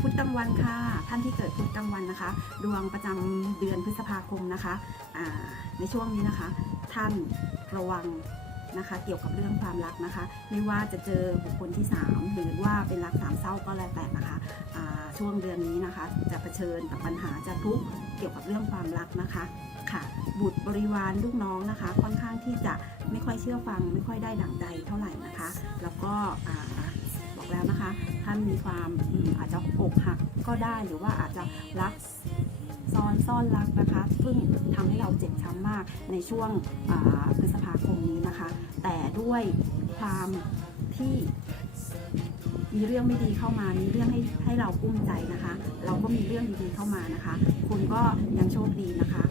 พุธกลางวันค่ะ ท่านที่เกิดพุธกลางวันนะคะ ดวงประจำเดือนพฤษภาคมนะคะในช่วงนี้นะคะ ท่านระวังนะคะ เกี่ยวกับเรื่องความรักนะคะ ไม่ว่าจะเจอบุคคลที่ 3 หรือว่าเป็นรักสามเศร้าก็แล้วแต่นะคะช่วงเดือนนี้นะคะ จะเผชิญกับปัญหาจะทุกข์เกี่ยวกับเรื่องความรักนะคะค่ะบุตรบริวารลูกน้องนะคะ ค่อนข้างที่จะไม่ค่อยเชื่อฟัง ไม่ค่อยได้ดั่งใจเท่าไหร่นะคะ แล้วก็ ท่านมีความอาจจะอกหักก็ได้หรือว่าอาจจะรักซ้อนซ่อนรักนะคะซึ่งทำให้เราเจ็บช้ำมากในช่วงพฤษภาคมนี้นะคะ แต่ด้วยความที่มีเรื่องไม่ดีเข้ามา มีเรื่องให้ให้เรากุ้มใจนะคะ เราก็มีเรื่องดีๆเข้ามานะคะ คุณก็ยังโชคดีนะคะ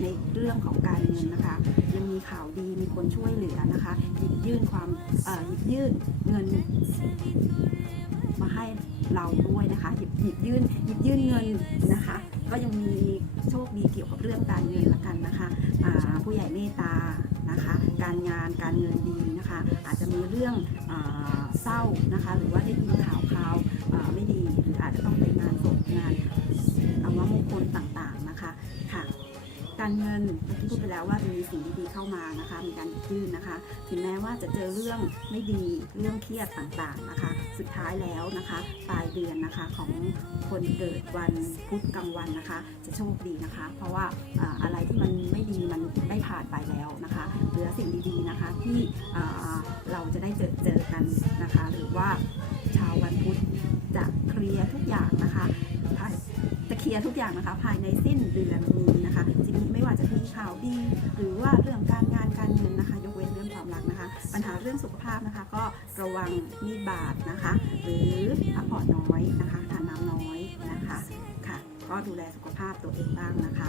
ในเรื่องของการเงินนะคะ ยังมีข่าวดี มีคนช่วยเหลือนะคะ หยิบยื่นความหยิบยื่นเงิน เราด้วยนะคะหยิบหยิบยื่นหยิบยื่นเงินนะคะ ก็ยังมีโชคดีเกี่ยวกับเรื่องการเงินละกันนะคะผู้ใหญ่เมตตานะคะ การงานการเงินดีนะคะ อาจจะมีเรื่องอเศร้านะคะ หรือว่าได้ยินข่าวข่าว การเงินเมื่พูดไปแล้วว่าจะมีสิ่งดีๆเข้ามานะคะมีการยื่นนะคะ ถึงแม้ว่าจะเจอเรื่องไม่ดีเรื่องเครียดต่างๆนะคะ สุดท้ายแล้วนะคะปลายเดือนนะคะของคนเกิดวันพุธกลางวันนะคะ จะโชคดีนะคะ เพราะว่าอะไรที่มันไม่ดีมันได้ผ่านไปแล้วนะคะเหลือสิ่งดีๆนะคะที่เราจะได้เจอเจอกันนะคะ หรือว่าชาววันพุธจะเคลียร์ทุกอย่างนะคะจะเคลียร์ทุกอย่างนะคะ ภายในสิ้นเดือนนี้ ดี หรือว่าเรื่องการงานการเงินนะคะ ยกเว้นเรื่องความรักนะคะ ปัญหาเรื่องสุขภาพนะคะ ก็ระวังมีดบาดนะคะ หรือพักผ่อนน้อยนะคะทานน้ำน้อยนะคะค่ะก็ดูแลสุขภาพตัวเองบ้างนะคะ